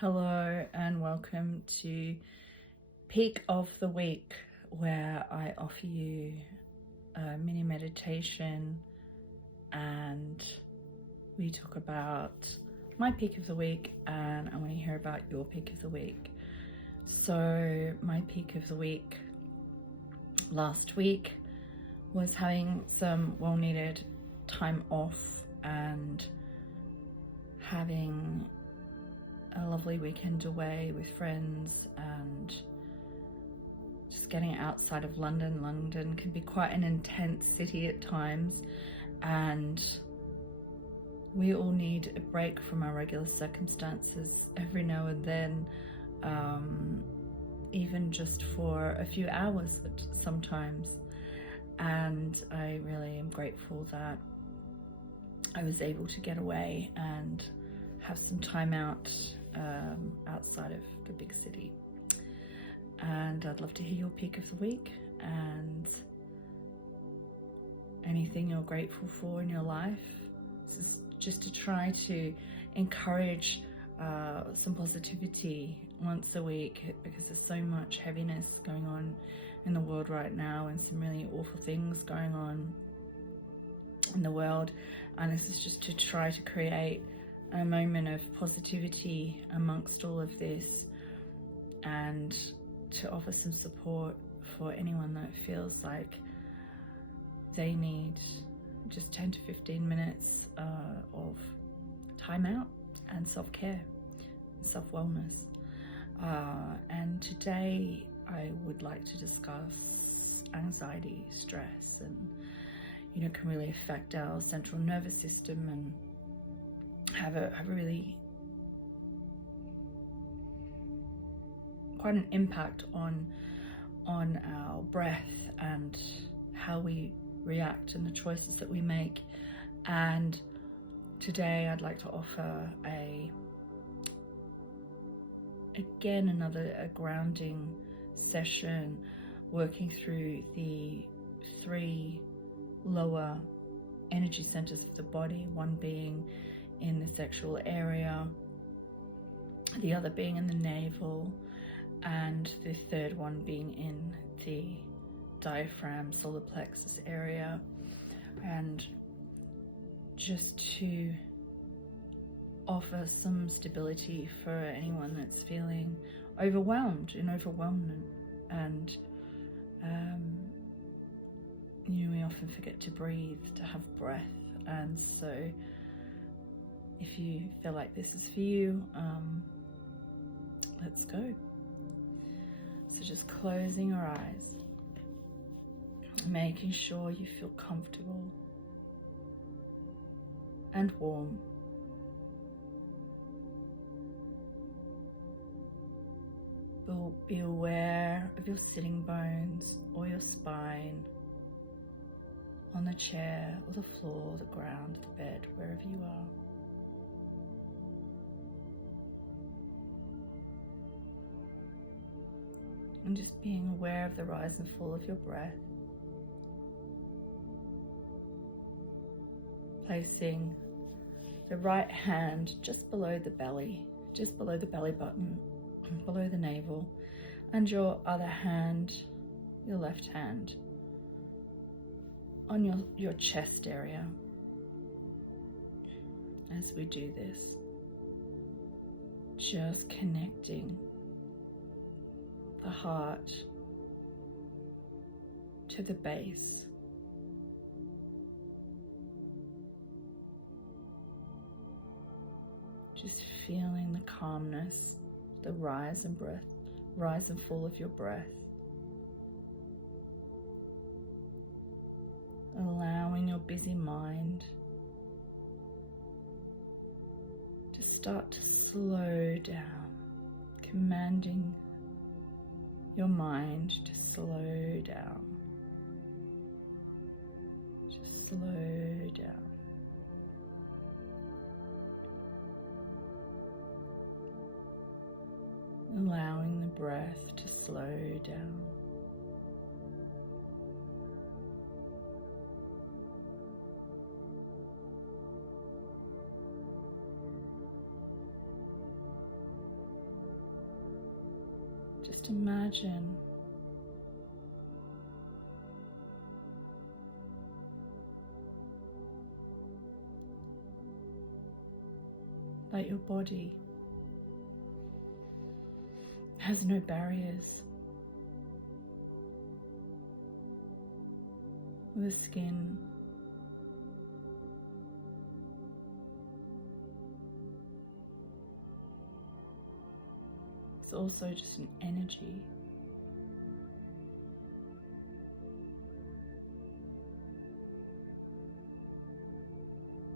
Hello and welcome to Peak of the Week, where I offer you a mini meditation and we talk about my peak of the week, and I want to hear about your peak of the week. So my peak of the week last week was having some well-needed time off and having a lovely weekend away with friends and just getting outside of London. London can be quite an intense city at times, and we all need a break from our regular circumstances every now and then, even just for a few hours sometimes. And I really am grateful that I was able to get away and have some time out outside of the big city. And I'd love to hear your peak of the week and anything you're grateful for in your life. This is just to try to encourage some positivity once a week, because there's so much heaviness going on in the world right now and some really awful things going on in the world. And this is just to try to create a moment of positivity amongst all of this, and to offer some support for anyone that feels like they need just 10 to 15 minutes of time out and self-care, self-wellness. And today I would like to discuss anxiety, stress, and can really affect our central nervous system and have a really quite an impact on our breath and how we react and the choices that we make. And today I'd like to offer another grounding session, working through the 3 lower energy centers of the body, one being in the sexual area, the other being in the navel, and the third one being in the diaphragm, solar plexus area. And just to offer some stability for anyone that's feeling overwhelmed and we often forget to breathe, to have breath. And so if you feel like this is for you, let's go. So just closing your eyes, making sure you feel comfortable and warm. Be aware of your sitting bones or your spine, on the chair or the floor, the ground, the bed, wherever you are. And just being aware of the rise and fall of your breath. Placing the right hand just below the belly, just below the belly button, below the navel, and your other hand, your left hand, on your chest area. As we do this, just connecting the heart to the base. Just feeling the calmness, the rise and fall of your breath. Allowing your busy mind to start to slow down, commanding your mind to slow down. Just slow down. Allowing the breath to slow down. Just imagine that your body has no barriers. The skin is also just an energy.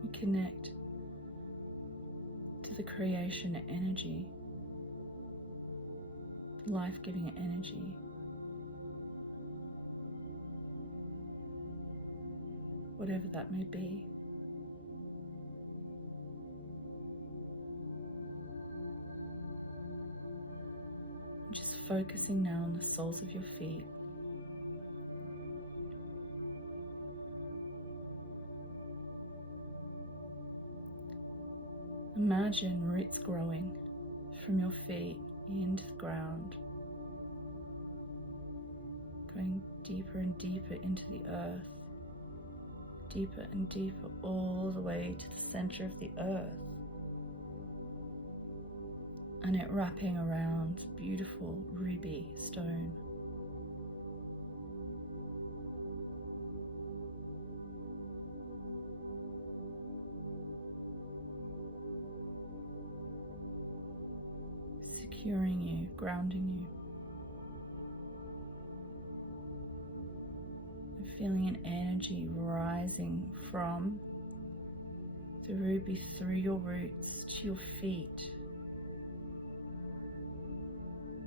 You connect to the creation energy, the life-giving energy. Whatever that may be. Just focusing now on the soles of your feet. Imagine roots growing from your feet into the ground, going deeper and deeper into the earth, deeper and deeper all the way to the center of the earth, and it wrapping around beautiful ruby stone. Securing you, grounding you. And feeling an energy rising from the ruby through your roots to your feet.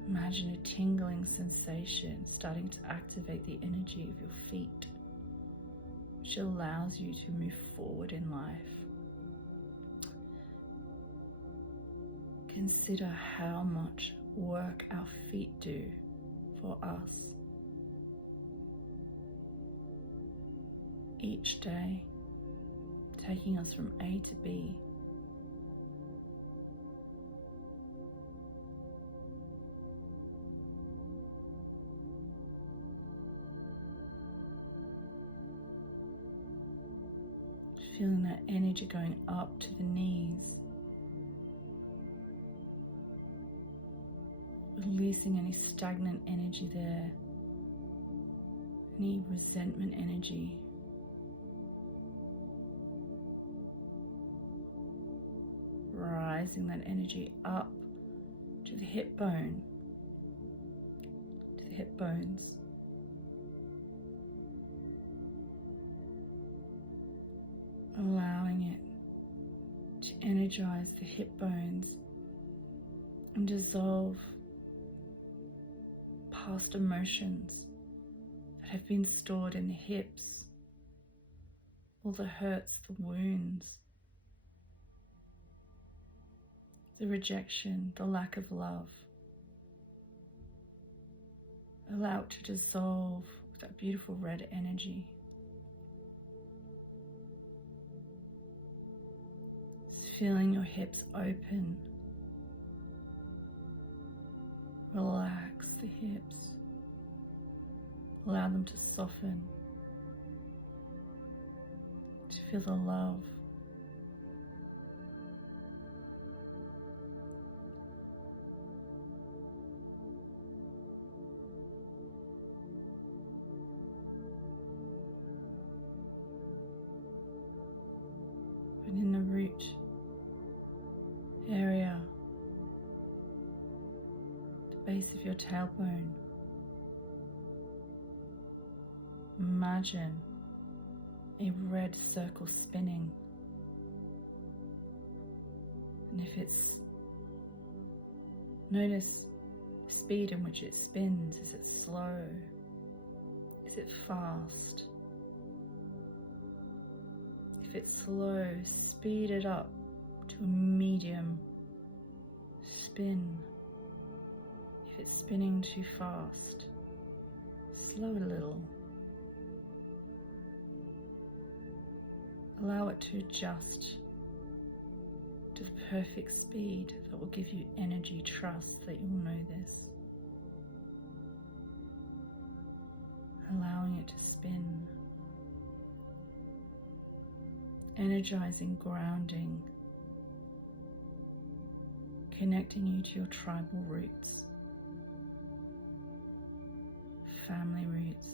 Imagine a tingling sensation starting to activate the energy of your feet, which allows you to move forward in life. Consider how much work our feet do for us each day, taking us from A to B. Feeling that energy going up to the knees, releasing any stagnant energy there, any resentment energy. Rising that energy up to the hip bone, to the hip bones. Allowing it to energize the hip bones and dissolve past emotions that have been stored in the hips, all the hurts, the wounds, the rejection, the lack of love. Allow it to dissolve with that beautiful red energy. Feeling your hips open. Relax the hips. Allow them to soften. To feel the love. And in the root area, the base of your tailbone, imagine a red circle spinning, and if it's, notice the speed in which it spins. Is it slow? Is it fast? If it's slow, speed it up to a medium spin. If it's spinning too fast, slow it a little. Allow it to adjust to the perfect speed that will give you energy, trust that you will know this. allowing it to spin, energizing, grounding, connecting you to your tribal roots, family roots.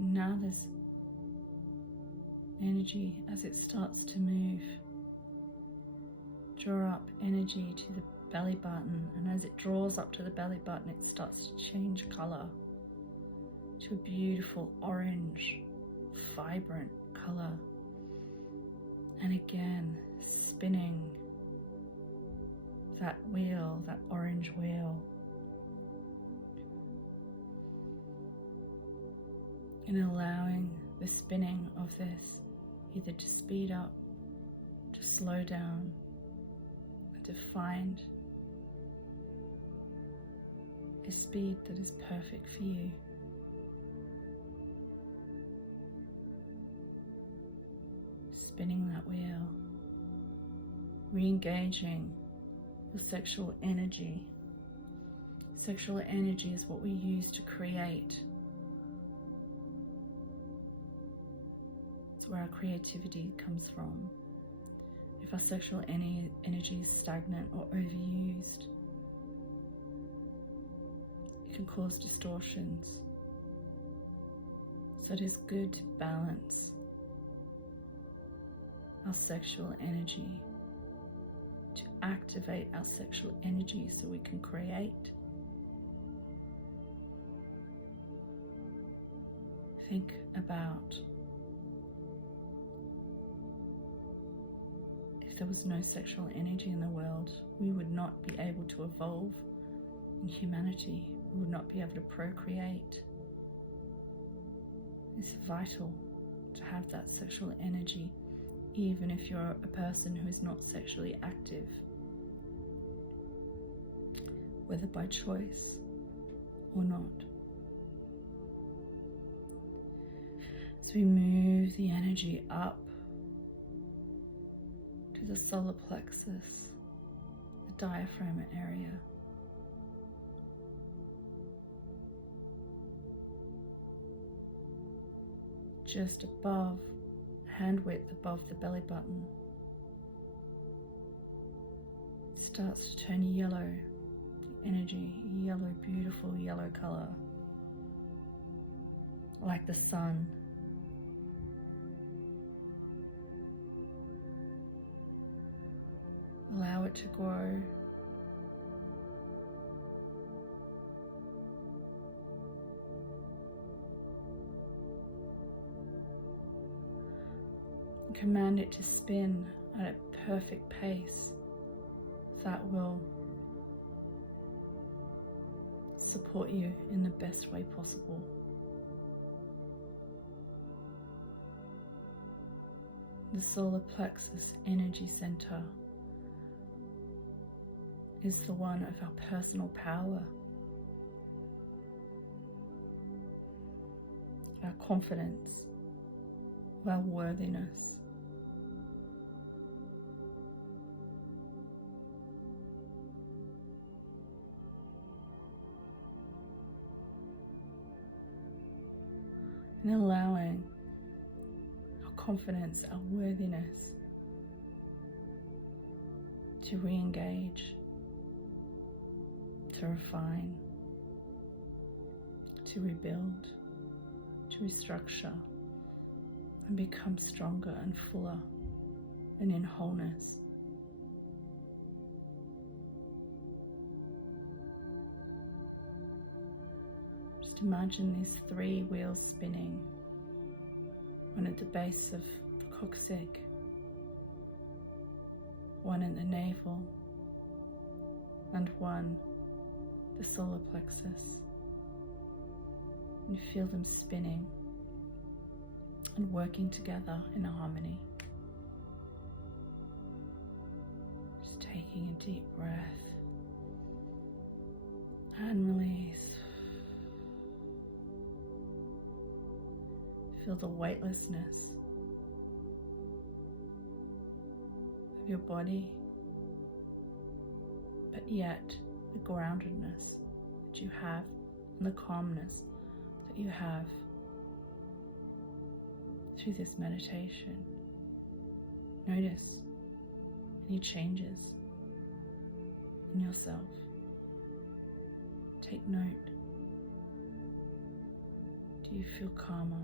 Now this energy, as it starts to move, draw up energy to the belly button, and as it draws up to the belly button, it starts to change color to a beautiful orange, vibrant color. And again, spinning that wheel, that orange wheel, and allowing the spinning of this either to speed up, to slow down, to find a speed that is perfect for you. Spinning that wheel, re-engaging the sexual energy. Sexual energy is what we use to create. It's where our creativity comes from. If our sexual energy is stagnant or overused, it can cause distortions. So it is good to balance our sexual energy, to activate our sexual energy so we can create. Think about if there was no sexual energy in the world, we would not be able to evolve in humanity. We would not be able to procreate. It's vital to have that sexual energy, even if you're a person who is not sexually active, whether by choice or not. So we move the energy up to the solar plexus, the diaphragm area. Just above, hand width above the belly button. It starts to turn yellow, the energy, yellow, beautiful yellow color, like the sun. Allow it to grow. Command it to spin at a perfect pace that will support you in the best way possible. The solar plexus energy center is the one of our personal power, our confidence, our worthiness. And allowing our confidence, our worthiness to re-engage, to refine, to rebuild, to restructure, and become stronger and fuller and in wholeness. Just imagine these 3 wheels spinning, one at the base of the coccyx, one in the navel, and one the solar plexus. You feel them spinning and working together in harmony. Just taking a deep breath and release. Feel the weightlessness of your body, but yet the groundedness that you have and the calmness that you have through this meditation. Notice any changes in yourself. Take note. Do you feel calmer?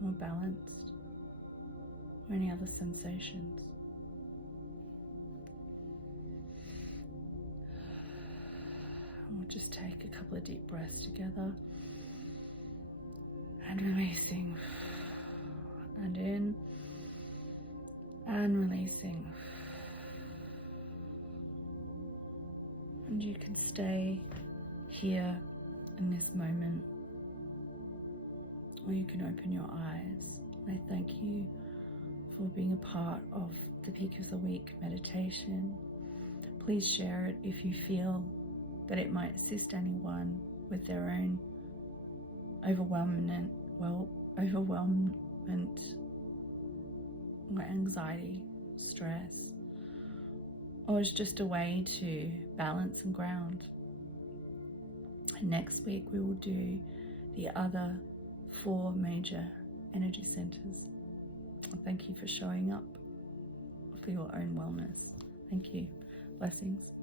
More balanced? Or any other sensations? We'll just take a couple of deep breaths together. And releasing. And in. And releasing. And you can stay here in this moment, or you can open your eyes. I thank you for being a part of the Peak of the Week meditation. Please share it if you feel that it might assist anyone with their own overwhelmment or anxiety, stress, or it's just a way to balance and ground. And next week we will do the other 4 major energy centers. Thank you for showing up for your own wellness. Thank you. Blessings.